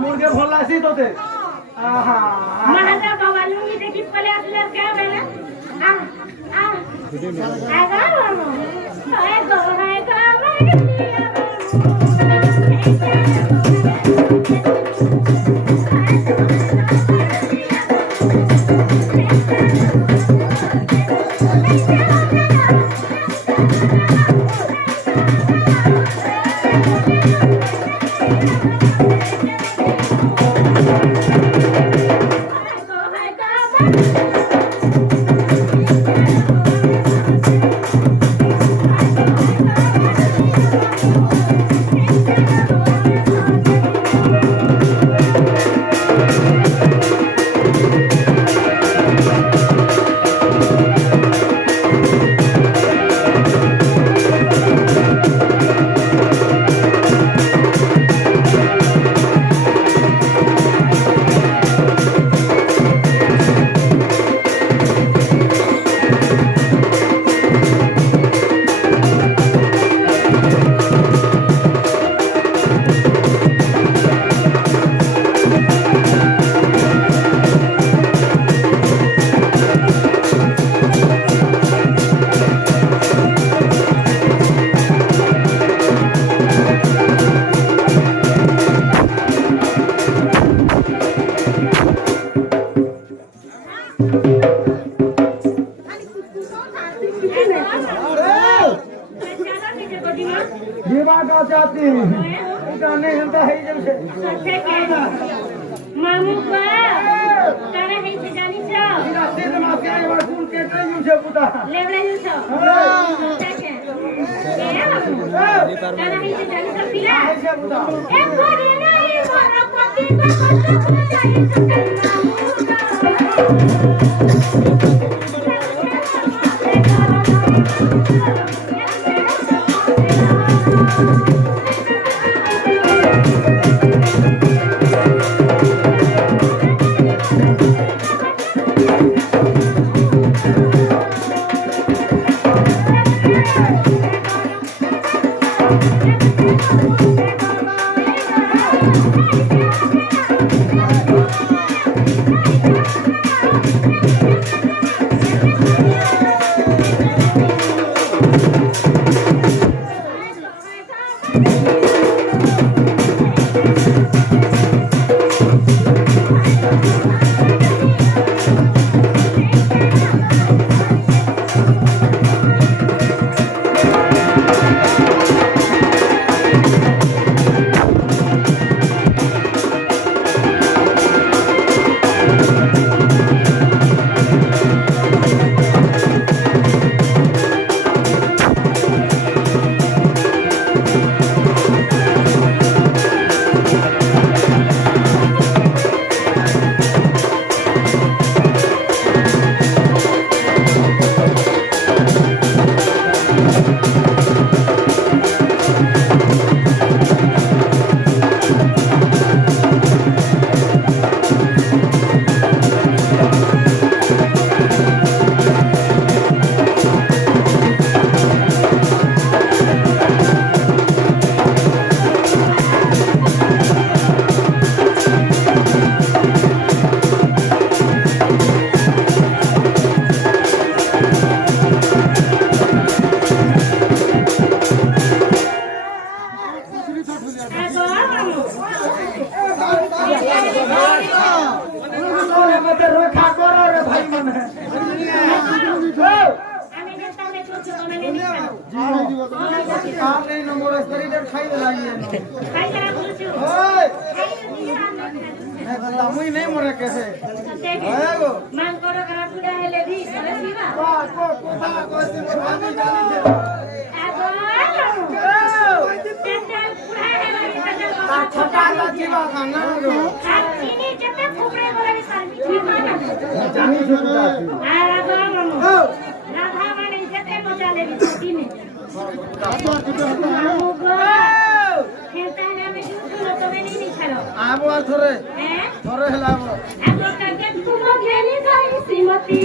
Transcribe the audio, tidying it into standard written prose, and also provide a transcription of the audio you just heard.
मुर्गे भोला सी तो ते महाराज बाबा लुंगी देखी पले असले क्या बेला आ आ आगा हाय गो मामू का तारा है से जानी छ रास्ते में माफिया के बार कौन के ट्रेन यूं से पुता लेवड़ा यूं छ तारा है से जानी छ पिला से पुता एक बारी नहीं मारा पति को चाहिए মুই নেই মরে কেছে দেখে গো মাংকর খারাপ পুরা হেলে দি চলে দিবা কথা কইছি আমি জানি যে ছোটা লাগিবা কানা গো জানি সুবিধা আবো আর থরে থরে হেলা আবো শ্রীমতী